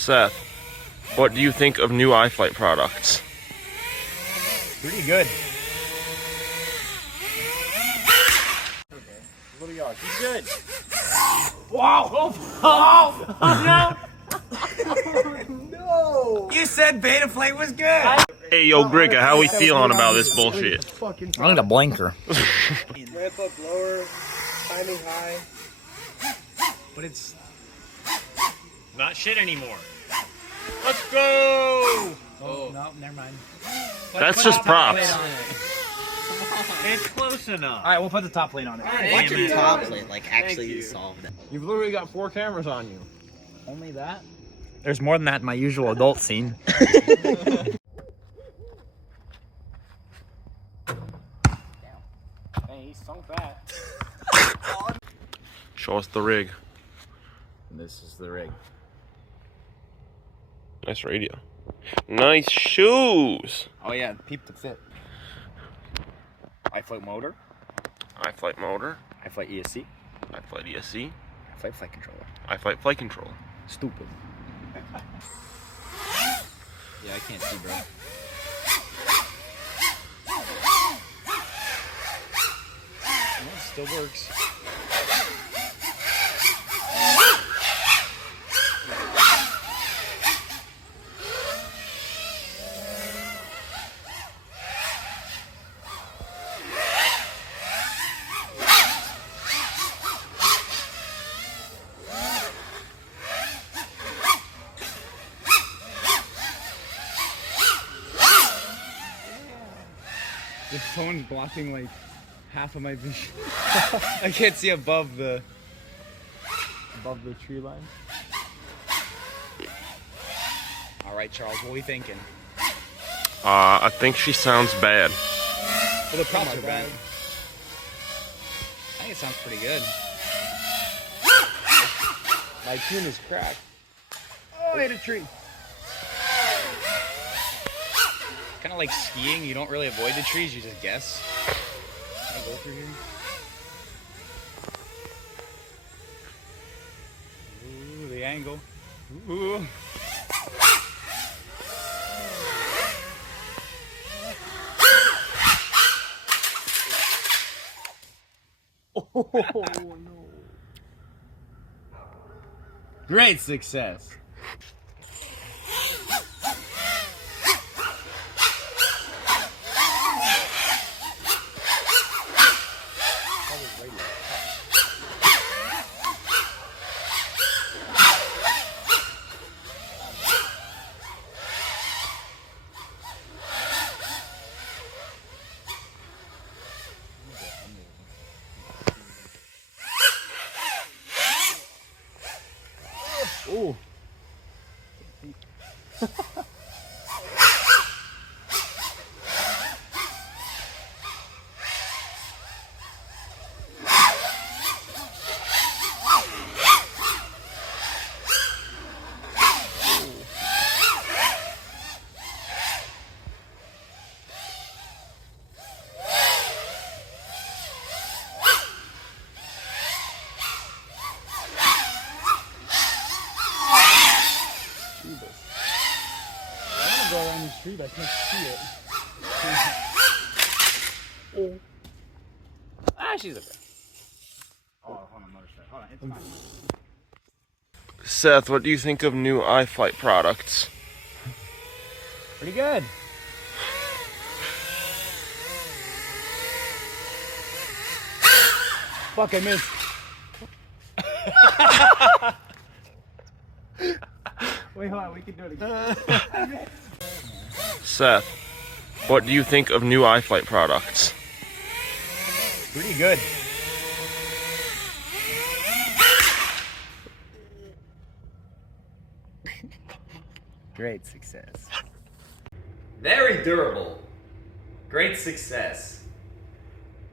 Seth, what do you think of new iFlight products? Pretty good. What do y'all? He's good. Wow! Oh no! No! You said Betaflight was good! Hey, yo, Grigga, how we feeling about this bullshit? I need a blinker. Ramp up lower, timing high. But it's... Not shit anymore. Let's go! Oh, no, never mind. That's just props. It's close enough. Alright, we'll put the top plate on it. What's your top plate? Like, actually solve that. You've literally got 4 cameras on you. Only that? There's more than that in my usual adult scene. Hey, he sunk that. Show us the rig. And this is the rig. Nice radio. Nice shoes. Oh yeah, peep the fit. IFlight motor, iFlight motor, IFlight ESC, iFlight ESC, IFlight flight controller. iFlight flight control. Stupid. Yeah, I can't see, bro. Well, it still works. The phone's blocking like half of my vision. I can't see above the tree line. All right, Charles, what are we thinking? I think she sounds bad. Well, the props are bad. I think it sounds pretty good. My tune is cracked. Oh, I hit a tree. Kind of like skiing, you don't really avoid the trees, you just guess. Can I go through here? Ooh, the angle. Ooh. Oh no. Great success. Oh. Go around the street, I can't see it. Oh. Ah, she's okay. Oh, hold on, notice that. Hold on, it's fine. Seth, what do you think of new iFlight products? Pretty good. Fuck, I missed. Wait, hold on, we can do it again. Seth, what do you think of new iFlight products? Pretty good. Great success. Very durable. Great success.